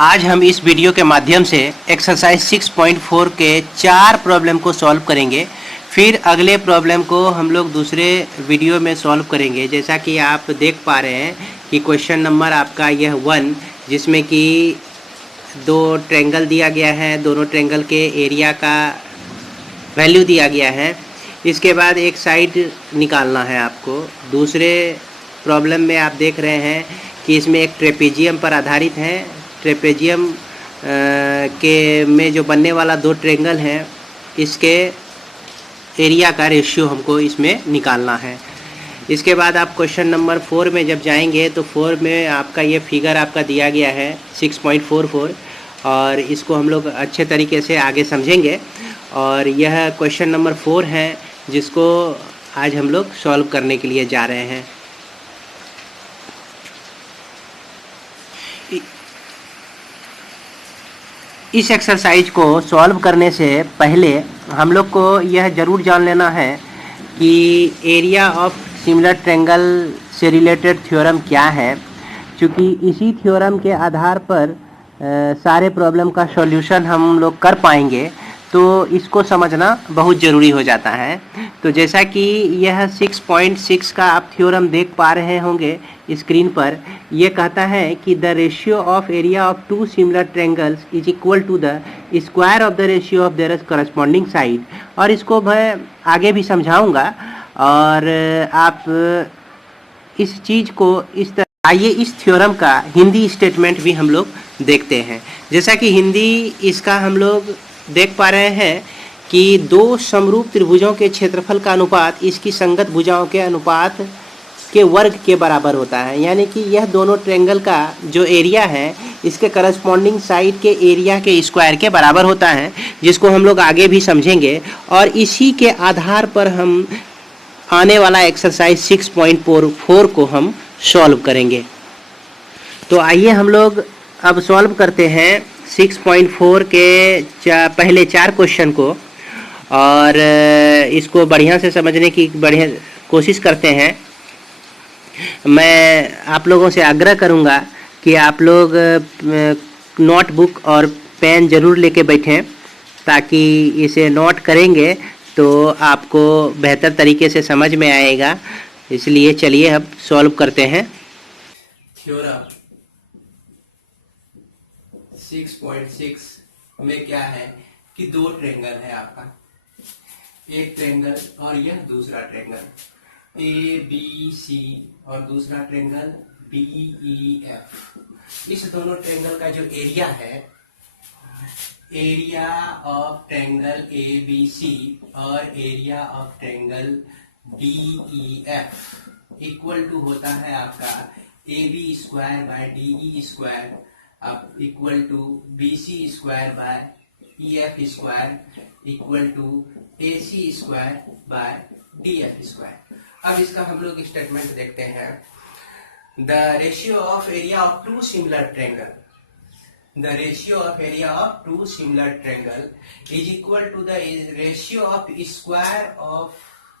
आज हम इस वीडियो के माध्यम से एक्सरसाइज 6.4 के 4 प्रॉब्लम को सॉल्व करेंगे। फिर अगले प्रॉब्लम को हम लोग दूसरे वीडियो में सॉल्व करेंगे। जैसा कि आप देख पा रहे हैं कि क्वेश्चन नंबर आपका यह 1, जिसमें कि दो ट्रायंगल दिया गया है, दोनों ट्रायंगल के एरिया का वैल्यू दिया गया है। इसके बाद एक साइड निकालना है आपको। दूसरे प्रॉब्लम में आप देख रहे हैं कि इसमें एक ट्रेपेजियम पर आधारित है। ट्रेपेजियम के में जो बनने वाला दो ट्रायंगल हैं, इसके एरिया का रेशियो हमको इसमें निकालना है। इसके बाद आप क्वेश्चन नंबर 4 में जब जाएंगे तो 4 में आपका ये फिगर आपका दिया गया है 6.44, और इसको हम लोग अच्छे तरीके से आगे समझेंगे। और यह क्वेश्चन नंबर 4 है जिसको आज हम लोग सॉल्व करने के लिए जा रहे हैं। इस एक्सरसाइज को सॉल्व करने से पहले हम लोग को यह ज़रूर जान लेना है कि एरिया ऑफ सिमिलर ट्रायंगल से रिलेटेड थ्योरम क्या है, क्योंकि इसी थ्योरम के आधार पर सारे प्रॉब्लम का सॉल्यूशन हम लोग कर पाएंगे। तो इसको समझना बहुत ज़रूरी हो जाता है। तो जैसा कि यह 6.6 का आप थ्योरम देख पा रहे होंगे स्क्रीन पर, यह कहता है कि the ratio of area of two similar triangles is equal to the square of the ratio of their corresponding side. और इसको मैं आगे भी समझाऊंगा, और आप इस चीज़ को इस तरह। आइए इस थ्योरम का हिंदी स्टेटमेंट भी हम लोग देखते हैं। जैसा कि हिंदी इसका हम लोग देख पा रहे हैं कि दो समरूप त्रिभुजों के क्षेत्रफल का अनुपात इसकी संगत भुजाओं के अनुपात के वर्ग के बराबर होता है। यानी कि यह दोनों ट्रायंगल का जो एरिया है इसके करस्पॉन्डिंग साइड के एरिया के स्क्वायर के बराबर होता है, जिसको हम लोग आगे भी समझेंगे। और इसी के आधार पर हम आने वाला एक्सरसाइज 6.4 को हम सॉल्व करेंगे। तो आइए हम लोग अब सॉल्व करते हैं 6.4 के पहले 4 क्वेश्चन को, और इसको बढ़िया से समझने की बढ़िया कोशिश करते हैं। मैं आप लोगों से आग्रह करूंगा कि आप लोग नोटबुक और पेन ज़रूर लेके बैठें, ताकि इसे नोट करेंगे तो आपको बेहतर तरीके से समझ में आएगा। इसलिए चलिए अब सॉल्व करते हैं। थ्योरम 6.6 में क्या है कि दो ट्रायंगल है आपका, एक ट्रायंगल और यह दूसरा ट्रायंगल ABC, और दूसरा ट्रायंगल DEF। इस दोनों ट्रायंगल का जो एरिया है, एरिया ऑफ ट्रायंगल ABC और area of triangle DEF equal to होता है आपका AB square by DE square अब equal to BC square by EF square equal to AC square by DF square. अब इसका हम लोग स्टेटमेंट देखते हैं। The ratio of area of two similar triangle, the ratio of area of two similar triangle is equal to the ratio of square of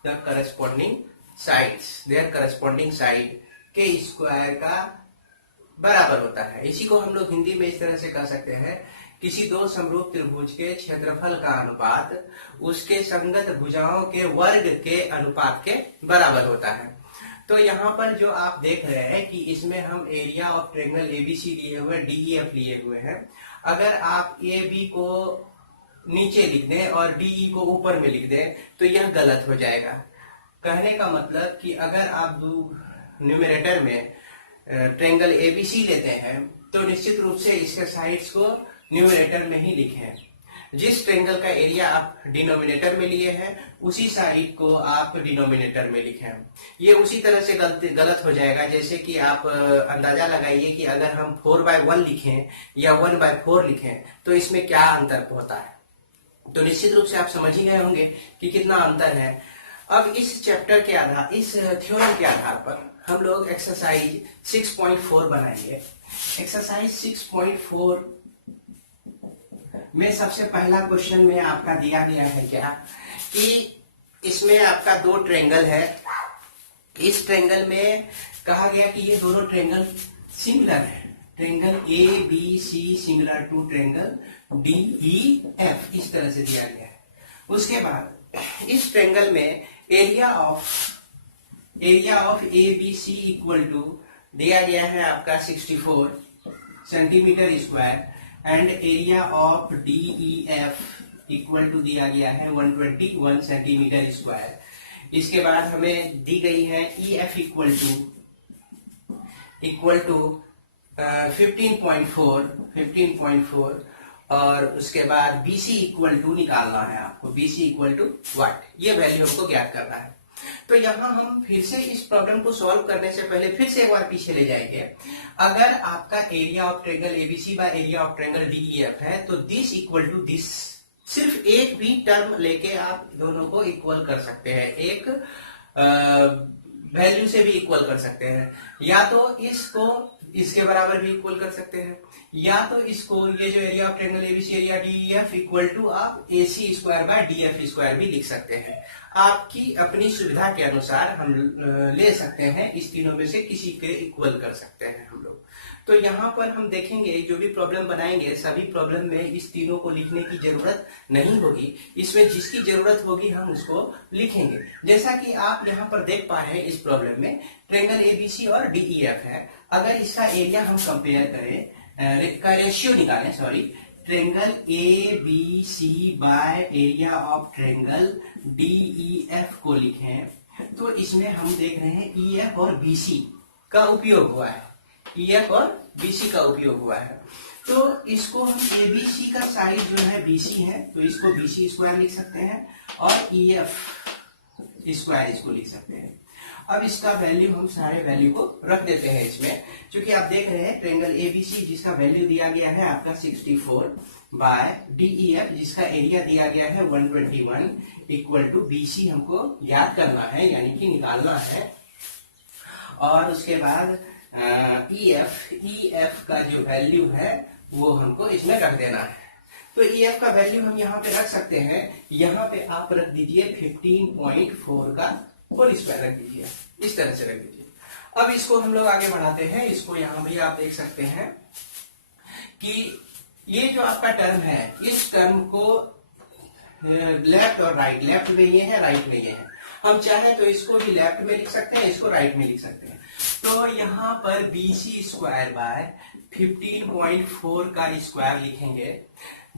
the corresponding sides, there corresponding side के square का बराबर होता है। इसी को हम लोग हिंदी में इस तरह से कह सकते हैं, किसी दो समरूप त्रिभुज के क्षेत्रफल का अनुपात उसके संगत भुजाओं के वर्ग के अनुपात के बराबर होता है। तो यहाँ पर जो आप देख रहे हैं कि इसमें हम एरिया ऑफ ट्रायंगल ABC लिए हुए, DEF लिए हुए हैं। अगर आप AB को नीचे लिख दें और DE को ऊपर में लिख दें तो यह गलत हो जाएगा। कहने का मतलब कि अगर आप न्यूमरेटर में ट्रायंगल ABC लेते हैं तो निश्चित रूप से इसके साइड्स को न्यूमरेटर में ही लिखें। जिस ट्रायंगल का एरिया आप डिनोमिनेटर में लिए हैं उसी साइड को आप डिनोमिनेटर में लिखें। ये उसी तरह से गलत हो जाएगा जैसे कि आप अंदाजा लगाइए कि अगर हम 4/1 लिखें या 1/4 लिखें तो इसमें क्या अंतर होता है। तो निश्चित रूप से आप समझ ही गए होंगे कि कितना अंतर है। अब इस चैप्टर के आधार, इस थ्योरम के आधार पर हम लोग एक्सरसाइज 6.4 बनाएंगे। एक्सरसाइज 6.4 में सबसे पहला क्वेश्चन में आपका दिया गया है क्या कि इसमें आपका दो ट्रायंगल है। इस ट्रायंगल में कहा गया कि ये दोनों ट्रायंगल सिमिलर है। Triangle ABC similar to triangle DEF, इस तरह से दिया गया है। उसके बाद इस ट्रेंगल में area of ABC equal to दिया गया है आपका 64 centimetre square and area of DEF equal to दिया गया है 121 सेंटीमीटर स्क्वायर। इसके बाद हमें दी गई है EF इक्वल टू 15.4 और उसके बाद BC इक्वल टू निकालना है आपको, BC इक्वल टू व्हाट, ये वैल्यू हमको ज्ञात करना है। तो यहाँ हम फिर से इस प्रॉब्लम को सॉल्व करने से पहले फिर से एक बार पीछे ले जाएंगे। अगर आपका area of triangle ABC by area of triangle DEF है तो दिस इक्वल टू दिस, सिर्फ एक भी टर्म लेके आप दोनों को इक्वल कर सकते हैं, एक वैल्यू से भी इक्वल कर सकते हैं, या तो इसको इसके बराबर भी इक्वल कर सकते हैं, या तो इसको ये जो area of triangle ABC area DEF equal to आप AC square by DF square भी लिख सकते हैं। आपकी अपनी सुविधा के अनुसार हम ले सकते हैं, इस तीनों में से किसी के इक्वल कर सकते हैं हम लोग। तो यहाँ पर हम देखेंगे जो भी प्रॉब्लम बनाएंगे सभी प्रॉब्लम में इस तीनों को लिखने की जरूरत नहीं होगी, इसमें जिसकी जरूरत होगी हम उसको लिखेंगे। जैसा कि आप यहाँ पर देख पा रहे हैं इस प्रॉब्लम में ट्रायंगल ABC और DEF है। अगर इसका एरिया हम कंपेयर करें, का रेशियो निकालें, sorry, triangle ABC by area of triangle DEF को लिखें तो इसमें हम देख रहे हैं EF और BC का उपयोग हुआ है, EF और BC का उपयोग हुआ है। तो इसको हम ABC का साइड जो है BC है तो इसको BC स्क्वायर लिख सकते हैं और EF स्क्वायर इसको लिख सकते हैं। अब इसका वैल्यू हम सारे वैल्यू को रख देते हैं इसमें, क्योंकि आप देख रहे हैं ट्रायंगल ABC जिसका वैल्यू दिया गया है आपका 64 बाय DEF जिसका एरिया दिया गया है 121 इक्वल टू BC हमको याद करना है, यानी कि निकालना है। और उसके बाद EF का जो वैल्यू है वो हमको इसमें रख देना है। तो EF का वैल्यू हम यहाँ पे रख सकते हैं, यहाँ पे आप रख दीजिए 15.4 का होल स्क्वायर रख दीजिए, इस तरह से रख दीजिए। अब इसको हम लोग आगे बढ़ाते हैं। इसको यहाँ भी आप देख सकते हैं कि ये जो आपका टर्म है इस टर्म को लेफ्ट और राइट, लेफ्ट में ये है, राइट में ये है, हम चाहे तो इसको भी लेफ्ट में लिख सकते हैं, इसको राइट में लिख सकते हैं। तो यहाँ पर BC स्क्वायर बाय 15.4 का स्क्वायर लिखेंगे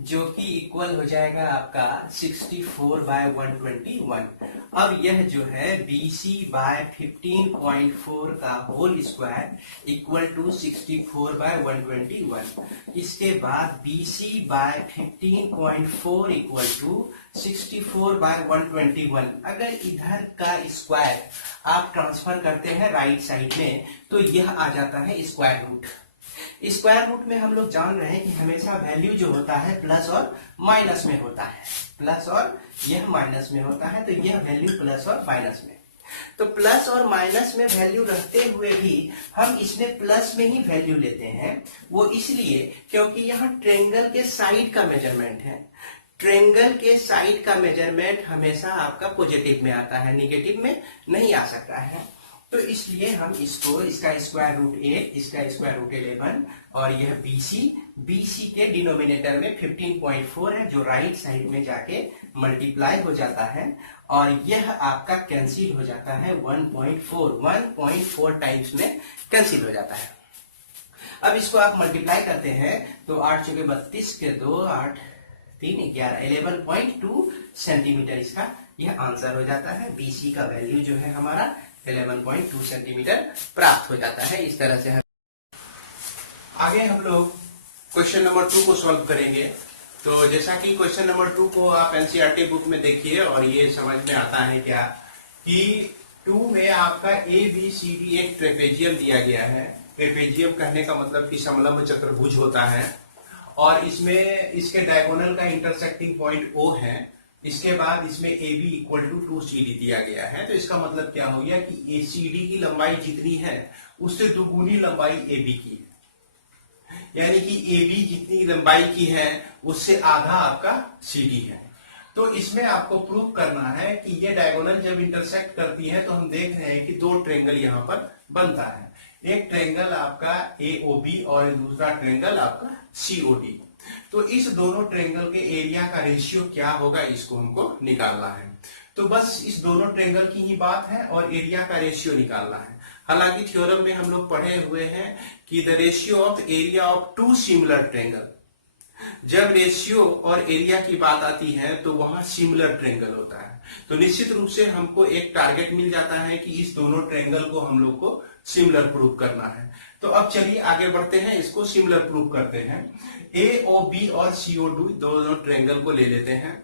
जो कि इक्वल हो जाएगा आपका 64 बाय 121। अब यह जो है BC बाय 15.4 का whole square equal to 64 by 121। इसके बाद BC by 15.4 equal to 64 by 121। अगर इधर का स्क्वायर आप ट्रांसफर करते हैं राइट साइड में तो यह आ जाता है स्क्वायर रूट। स्क्वायर रूट में हम लोग जान रहे हैं कि हमेशा वैल्यू जो होता है प्लस और माइनस में होता है, प्लस और यह माइनस में होता है, तो यह वैल्यू प्लस और माइनस में। तो प्लस और माइनस में वैल्यू रखते हुए भी हम इसमें प्लस में ही वैल्यू लेते हैं, वो इसलिए क्योंकि यहाँ ट्रायंगल के साइड का मेजरमेंट है। ट्रायंगल के साइड का मेजरमेंट हमेशा आपका पॉजिटिव में आता है, निगेटिव में नहीं आ सकता है। तो इसलिए हम इसको, इसका स्क्वायर रूट 8, इसका स्क्वायर रूट 11 और यह BC के डिनोमिनेटर में 15.4 है जो राइट साइड में जाके मल्टीप्लाई हो जाता है और यह आपका कैंसिल हो जाता है 1.4 टाइम्स में कैंसिल हो जाता है। अब इसको आप मल्टीप्लाई करते हैं तो 8 चौके 32 के 2, 8 3 11, 11.2 सेंटीमीटर इसका यह आंसर हो जाता है। BC का वैल्यू जो है हमारा 11.2 सेंटीमीटर प्राप्त हो जाता है। इस तरह से आगे हम लोग क्वेश्चन नंबर 2 को सॉल्व करेंगे। तो जैसा कि क्वेश्चन नंबर 2 को आप एनसीईआरटी बुक में देखिए और ये समझ में आता है क्या कि 2 में आपका ABCD एक ट्रेपेजियम दिया गया है। ट्रेपेजियम कहने का मतलब कि समलंब चतुर्भुज होता है और इसमें इसके डायगोनल का इंटरसेक्टिंग पॉइंट O है। इसके बाद इसमें AB इक्वल टू 2CD दिया गया है। तो इसका मतलब क्या हो गया कि ACD की लंबाई जितनी है उससे दुगुनी लंबाई AB की है, यानी कि AB जितनी लंबाई की है उससे आधा आपका CD है। तो इसमें आपको प्रूव करना है कि ये डायगोनल जब इंटरसेक्ट करती है तो हम देख रहे हैं कि दो ट्रायंगल यहाँ पर बनता है। एक ट्रायंगल आपका एओबी और दूसरा ट्रायंगल आपका सीओडी। तो इस दोनों ट्रायंगल के एरिया का रेशियो क्या होगा, इसको हमको निकालना है। तो बस इस दोनों ट्रायंगल की ही बात है और एरिया का रेशियो निकालना है। हालांकि थ्योरम में हम लोग पढ़े हुए हैं कि the ratio of area of two similar triangle, जब रेशियो और एरिया की बात आती है तो वहां सिमिलर ट्रायंगल होता है। तो निश्चित रूप से हमको एक टारगेट मिल जाता है कि इस दोनों ट्रायंगल को हम लोग को सिमिलर प्रूव करना है। तो अब चलिए आगे बढ़ते हैं, इसको सिमिलर प्रूव करते हैं। एओबी और सीओडी दोनों ट्रायंगल को ले लेते हैं।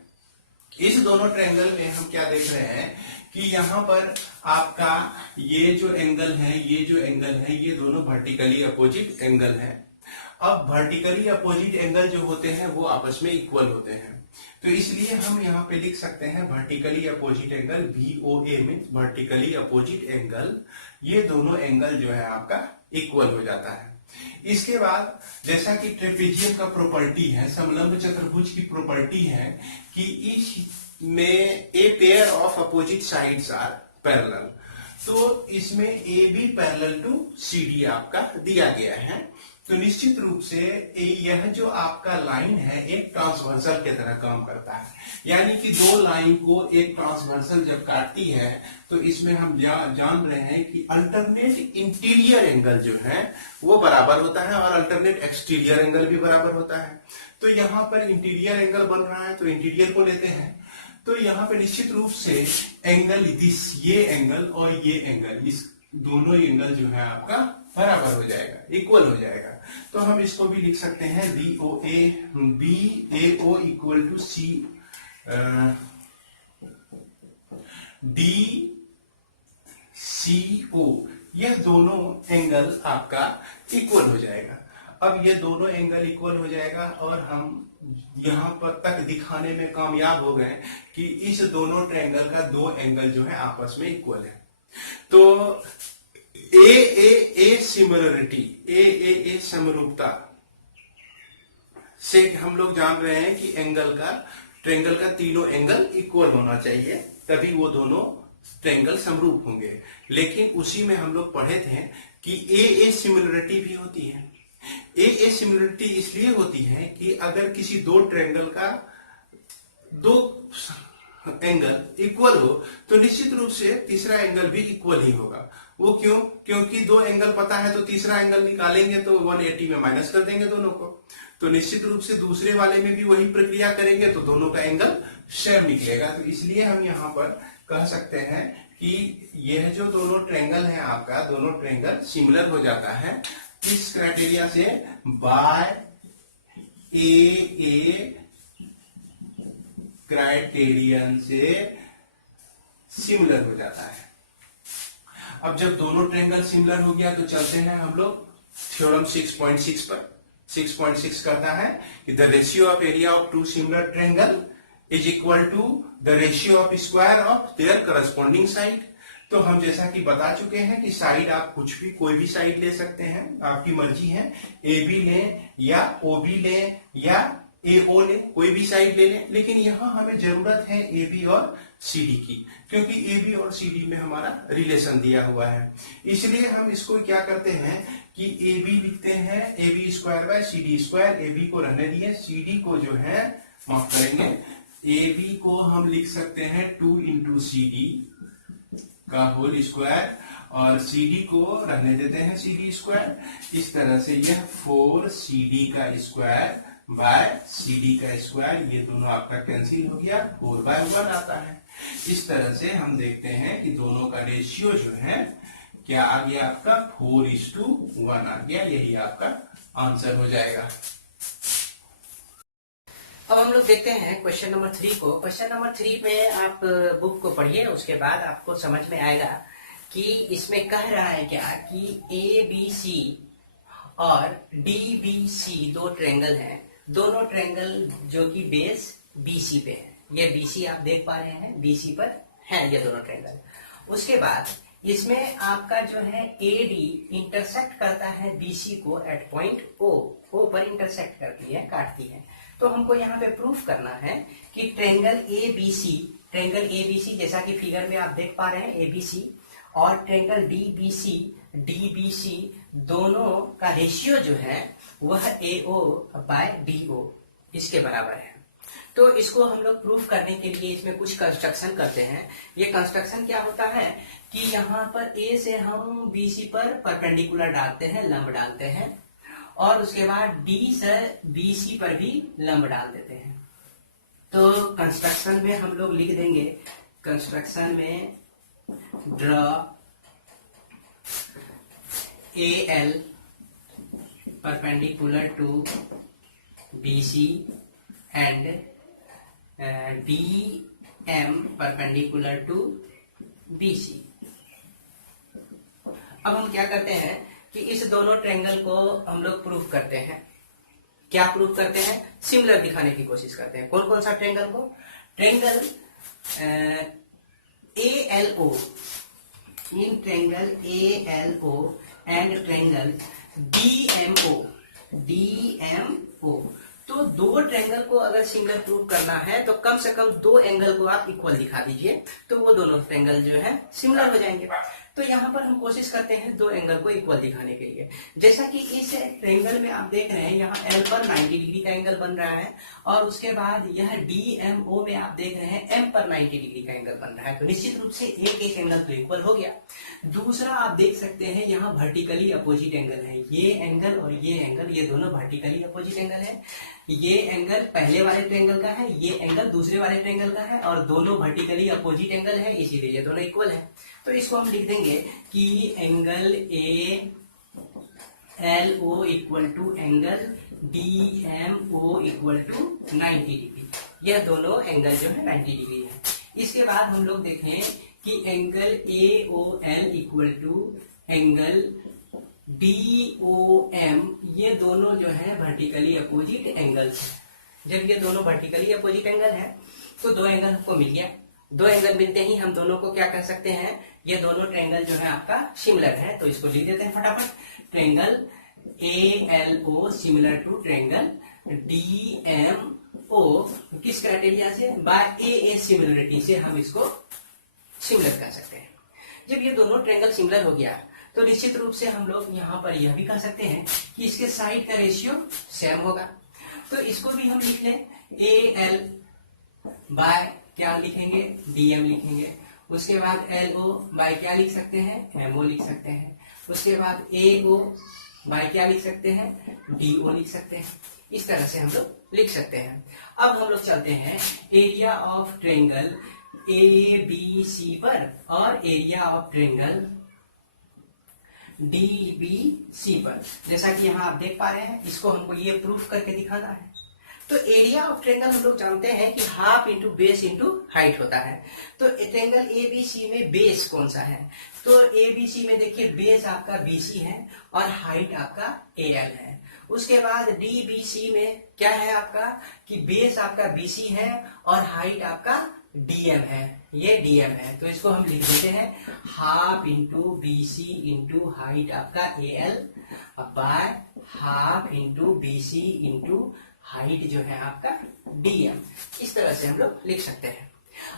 इस दोनों ट्रायंगल में हम क्या देख रहे हैं कि यहाँ पर आपका ये जो एंगल है, ये जो एंगल है, ये दोनों वर्टिकली अपोजिट एंगल है। अब वर्टिकली अपोजिट एंगल जो होते हैं वो आपस में इक्वल होते हैं, तो इसलिए हम यहाँ पे लिख सकते हैं vertically opposite angle, VOA means vertically opposite angle. ये दोनों एंगल जो है आपका इक्वल हो जाता है। इसके बाद जैसा कि ट्रेपेजियम का प्रॉपर्टी है, समलंब चतुर्भुज की प्रॉपर्टी है कि इस में a pair of opposite sides are parallel, तो इसमें A B parallel to CD आपका दिया गया है। तो निश्चित रूप से यह जो आपका लाइन है एक ट्रांसवर्सल की तरह काम करता है, यानी कि दो लाइन को एक ट्रांसवर्सल जब काटती है तो इसमें हम जान रहे हैं कि अल्टरनेट इंटीरियर एंगल जो है वो बराबर होता है और अल्टरनेट एक्सटीरियर एंगल भी बराबर होता है। तो यहाँ पर इंटीरियर एंगल बन रहा है तो इंटीरियर को लेते हैं। तो यहाँ पे निश्चित रूप से एंगल ये एंगल और ये एंगल, इस दोनों एंगल जो है आपका बराबर हो जाएगा, इक्वल हो जाएगा। तो हम इसको भी लिख सकते हैं BAO इक्वल टू DCO, यह दोनों एंगल आपका इक्वल हो जाएगा। अब ये दोनों एंगल इक्वल हो जाएगा और हम यहां पर तक दिखाने में कामयाब हो गए कि इस दोनों ट्रायंगल का दो एंगल जो है आपस में इक्वल है। तो ए सिमिलरिटी, ए समरूपता से हम लोग जान रहे हैं कि ट्रायंगल का तीनों एंगल इक्वल होना चाहिए, तभी वो दोनों ट्रायंगल समरूप होंगे। लेकिन उसी में हम लोग पढ़े थे कि ए सिमिलरिटी भी होती है। ए सिमिलरिटी इसलिए होती है कि अगर किसी दो ट्रायंगल का दो एंगल इक्वल हो तो निश्चित रूप से तीसरा एंगल भी इक्वल ही होगा। वो क्यों? क्योंकि दो एंगल पता है तो तीसरा एंगल निकालेंगे तो 180 में माइनस कर देंगे दोनों को। तो निश्चित रूप से दूसरे वाले में भी वही प्रक्रिया करेंगे तो दोनों का एंगल सेम निकलेगा। तो इसलिए हम यहाँ पर कह सकते हैं कि यह जो दोनों ट्रायंगल है आपका, दोनों ट्रायंगल सिमिलर हो जाता है इस क्राइटेरिया से, बाय ए क्राइटेरियन से सिमिलर हो जाता है। अब जब दोनों ट्रायंगल सिमिलर हो गया तो चलते हैं हम लोग थ्योरम 6.6 पर। 6.6 कहता है कि the ratio of area of two similar triangle is equal to the ratio of square of their corresponding side. तो हम जैसा कि बता चुके हैं कि साइड आप कुछ भी कोई भी साइड ले सकते हैं, आपकी मर्जी है, AB लें या OB लें या AO लें, कोई भी साइड ले लें। लेकिन यहाँ हमें जरूरत है AB और CD की, क्योंकि AB और CD में हमारा रिलेशन दिया हुआ है। इसलिए हम इसको क्या करते हैं कि AB लिखते हैं AB square bye CD square. AB को रहने दिए, CD को जो है माफ करेंगे, AB को हम लिख सकते हैं 2 इंटू CD का होल स्क्वायर और CD को रहने देते हैं CD स्क्वायर। इस तरह से यह 4CD का स्क्वायर बाय CD का स्क्वायर, ये दोनों आपका कैंसिल हो गया, 4/1 आता है। इस तरह से हम देखते हैं कि दोनों का रेशियो जो है क्या आ गया आपका 4:1 आ गया। यही आपका आंसर हो जाएगा। अब हम लोग देखते हैं क्वेश्चन नंबर 3 को। क्वेश्चन नंबर 3 में आप बुक को पढ़िए, उसके बाद आपको समझ में आएगा कि इसमें कह रहा है क्या कि ABC और DBC दो ट्रायंगल हैं। दोनों ट्रायंगल जो कि बेस BC पे है, ये BC आप देख पा रहे हैं, BC पर है ये दोनों ट्रायंगल। उसके बाद इसमें आपका जो है AD इंटरसेक्ट करता है BC को एट पॉइंट O पर इंटरसेक्ट करती है, काटती है। तो हमको यहाँ पे प्रूफ करना है कि ट्रायंगल ABC जैसा कि फिगर में आप देख पा रहे हैं ABC और ट्रायंगल डीबीसी दोनों का रेशियो जो है वह AO बाय DO इसके बराबर है। तो इसको हम लोग प्रूफ करने के लिए इसमें कुछ कंस्ट्रक्शन करते हैं। ये कंस्ट्रक्शन क्या होता है कि यहाँ पर A से हम BC पर परपेंडिकुलर डालते हैं, लंब डालते हैं, और उसके बाद D से BC पर भी लंब डाल देते हैं। तो कंस्ट्रक्शन में हम लोग लिख देंगे, कंस्ट्रक्शन में draw AL perpendicular to BC and DM perpendicular to BC। अब हम क्या करते हैं कि इस दोनों ट्रायंगल को हम लोग प्रूफ करते हैं। क्या प्रूफ करते हैं? सिमिलर दिखाने की कोशिश करते हैं। कौन कौन सा ट्रायंगल को? Triangle ALO, in triangle ALO and triangle DMO। तो दो ट्रायंगल को अगर सिमिलर प्रूव करना है तो कम से कम दो एंगल को आप इक्वल दिखा दीजिए, तो वो दोनों ट्रायंगल जो है सिमिलर हो जाएंगे। तो यहाँ पर हम कोशिश करते हैं दो एंगल को इक्वल दिखाने के लिए। जैसा कि इस ट्रायंगल में आप देख रहे हैं यहाँ L पर 90 डिग्री का एंगल बन रहा है, और उसके बाद यह DMO में आप देख रहे हैं M पर 90 डिग्री का एंगल बन रहा है। तो निश्चित रूप से एक एंगल तो इक्वल हो गया। दूसरा आप देख सकते हैं यहाँ वर्टिकली अपोजिट एंगल है। ये एंगल और ये एंगल, ये दोनों वर्टिकली अपोजिट एंगल है। ये एंगल पहले वाले ट्रायंगल का है, ये एंगल दूसरे वाले ट्रायंगल का है, और दोनों वर्टिकली अपोजिट एंगल है, इसीलिए ये दोनों इक्वल है। तो इसको हम लिख देंगे कि angle ALO equal to angle DMO equal to 90 degree. यह दोनों एंगल जो है 90 डिग्री है। इसके बाद हम लोग देखें कि angle AOL equal to angle DOM, ये दोनों जो है वर्टिकली अपोजिट एंगल्स है। जब ये दोनों वर्टिकली अपोजिट एंगल है तो दो एंगल हमको मिल गया। दो एंगल मिलते ही हम दोनों को क्या कह सकते हैं, ये दोनों ट्रायंगल जो है आपका सिमिलर है। तो इसको लिख देते हैं फटाफट, triangle ALO similar to triangle DMO। किस क्राइटेरिया से? बाय AA सिमिलरिटी से हम इसको सिमिलर कर सकते हैं। जब ये दोनों ट्रायंगल सिमिलर हो गया तो निश्चित रूप से हम लोग यहाँ पर यह भी कह सकते हैं कि इसके साइड का रेशियो सेम होगा। तो इसको भी हम लिख लें, AL बाय क्या लिखेंगे? DM लिखेंगे। उसके बाद LO बाय क्या लिख सकते हैं? MO लिख सकते हैं। उसके बाद AO बाय क्या लिख सकते हैं? DO लिख सकते हैं। इस तरह से हम लोग लिख सकते हैं। अब हम लोग चलते हैं एरिया ऑफ ट्रायंगल ABC पर और एरिया ऑफ ट्रायंगल DBC पर। जैसा कि यहाँ आप देख पा रहे हैं, इसको हमको ये प्रूफ करके दिखाना है। तो एरिया ऑफ ट्रायंगल हम लोग जानते हैं कि half into base into height होता है। तो ट्रायंगल ABC में बेस कौन सा है? तो ABC में देखिए बेस आपका BC है और हाइट आपका AL है। उसके बाद DBC में क्या है आपका कि बेस आपका BC है और हाइट आपका DM है, ये DM है। तो इसको हम लिख देते हैं half into BC into height आपका AL by half into BC into height जो है आपका DM। इस तरह से हम लोग लिख सकते हैं।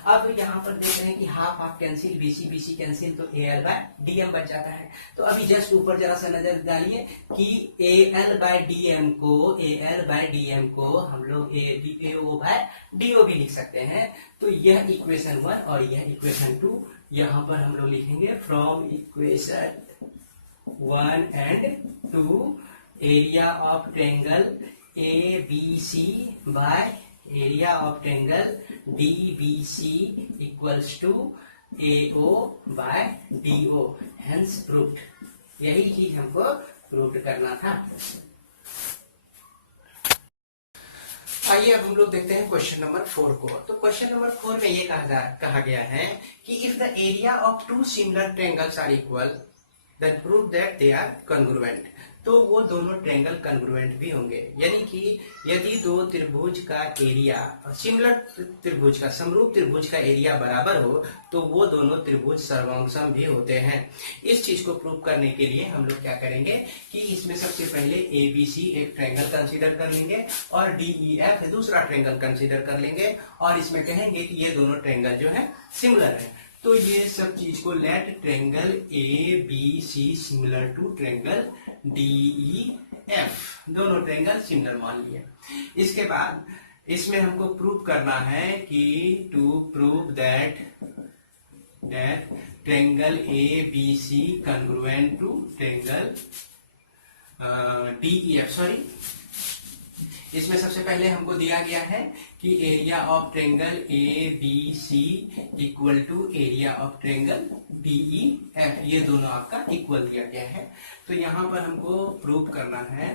अब यहाँ पर देख रहे हैं कि half half cancel, BC cancel, तो AL बाय DM बच जाता है। तो अभी जस्ट ऊपर जरा सा नजर डालिए कि AL बाय DM को हम लोग AO बाय DO भी लिख सकते हैं। तो यह इक्वेशन 1 और यह इक्वेशन 2 यहाँ पर हम लोग लिखेंगे from equation 1 and 2 area of triangle ABC by area of triangle DBC equals to AO by DO, hence proved. यही चीज हमको प्रूव करना था। आइए अब हम लोग देखते हैं क्वेश्चन नंबर 4 को। तो क्वेश्चन नंबर 4 में ये कहा गया है कि if the area of two similar triangles are equal then prove that they are congruent. तो वो दोनों ट्रायंगल कॉन्ग्रुएंट भी होंगे, यानी कि यदि दो त्रिभुज का एरिया सिमिलर त्रिभुज का समरूप त्रिभुज का एरिया बराबर हो तो वो दोनों त्रिभुज सर्वांगसम भी होते हैं। इस चीज को प्रूव करने के लिए हम लोग क्या करेंगे कि इसमें सबसे पहले ABC एक ट्रायंगल कंसीडर कर लेंगे और DEF दूसरा ट्रायंगल कंसीडर कर लेंगे और इसमें कहेंगे कि ये दोनों ट्रायंगल जो है सिमिलर है। तो ये सब चीज को let triangle A B C similar to triangle D E F, दोनों ट्रेंगल सिमिलर मान लिए। इसके बाद इसमें हमको प्रूव करना है कि to prove that triangle A B C congruent to triangle D E F. Sorry, इसमें सबसे पहले हमको दिया गया है कि area of triangle A B C equal to area of triangle D E F, ये दोनों आपका इक्वल दिया गया है। तो यहां पर हमको प्रूव करना है,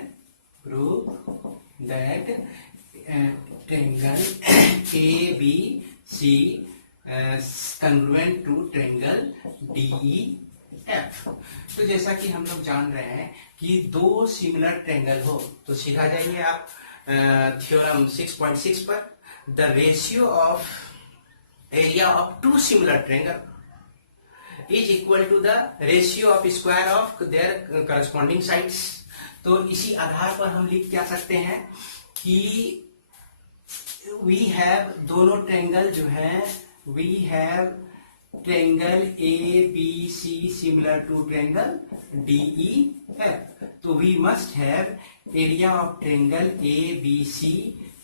prove that triangle A B C congruent to triangle D E F. तो जैसा कि हम लोग जान रहे हैं कि दो सिमिलर ट्रेंगल हो तो सीधा जाइए आप थ्योरम 6.6 पर, the ratio of area of two similar triangle is equal to the ratio of square of their corresponding sides. तो इसी आधार पर हम लिख क्या सकते हैं कि वी हैव दोनों ट्रेंगल जो है, we have triangle A B C similar to triangle D E F. तो we must have area of triangle A B C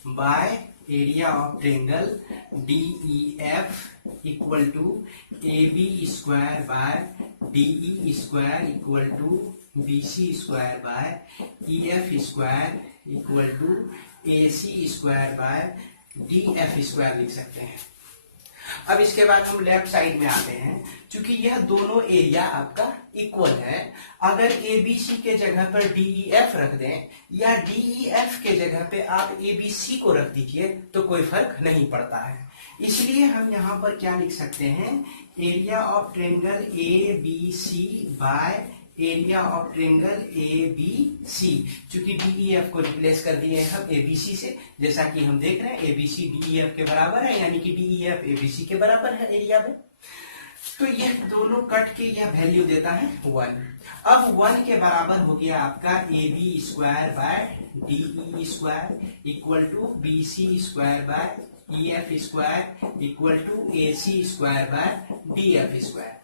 by area of triangle D E F equal to A B square by D E square equal to B C square by E F square equal to A C square by D F square लिख सकते हैं। अब इसके बाद हम left side में आते हैं। क्योंकि यह दोनों एरिया आपका इक्वल है, अगर ए बी सी के जगह पर डी ई एफ रख दें या डी ई एफ के जगह पे आप ए बी सी को रख दीजिए तो कोई फर्क नहीं पड़ता है। इसलिए हम यहाँ पर क्या लिख सकते हैं, area of triangle A B C by area of triangle A B C. चूंकि डी ई एफ को रिप्लेस कर दिए हम ए बी सी से, जैसा कि हम देख रहे हैं A B C D E F के बराबर है, यानी कि D E F A B C के बराबर है एरिया में। तो यह दोनों कट के यह वैल्यू देता है 1। अब 1 के बराबर हो गया आपका A B square by D E square equal to B C square by E F square equal to A C square by D F square.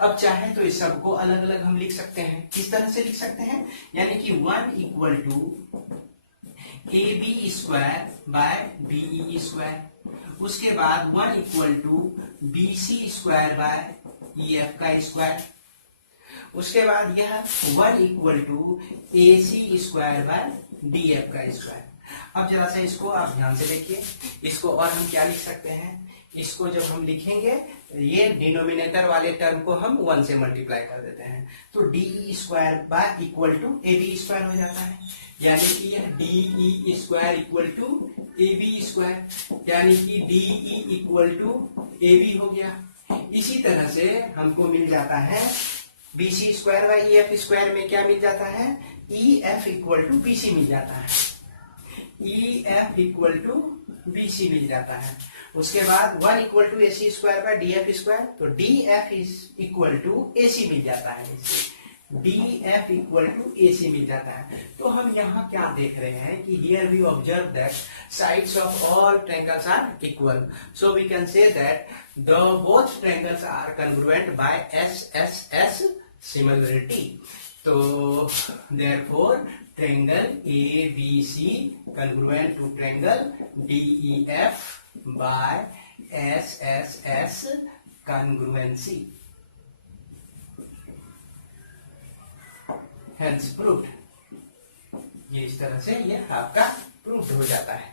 अब चाहे तो इस सबको अलग अलग हम लिख सकते हैं। किस तरह से लिख सकते हैं, यानी कि 1 equal to A B square by B E square, उसके बाद 1 equal to B C square by E F का स्क्वायर, उसके बाद यह 1 equal to A C square by D F का स्क्वायर। अब जरा सा इसको आप ध्यान से देखिए, इसको और हम क्या लिख सकते हैं, इसको जब हम लिखेंगे ये डिनोमिनेटर वाले टर्म को हम 1 से मल्टीप्लाई कर देते हैं, तो D E square by equal to A B square हो जाता है, यानी कि यह D E square equal to A B square, यानी कि D E equal to A B हो गया। इसी तरह से हमको मिल जाता है B C square by E F square में क्या मिल जाता है, E F equal to B C मिल जाता है, E F equal to B C मिल जाता है। उसके बाद 1 equal to A C square by D F square, तो D F is equal to A C मिल जाता है, D F equal to A C मिल जाता है। तो हम यहाँ क्या देख रहे हैं कि here we observe that sides of all triangles are equal, so we can say that the both triangles are congruent by S S S similarity. तो therefore triangle ABC congruent to triangle DEF by SSS congruency. Hence proved. ये इस तरह से ये आपका prove हो जाता है।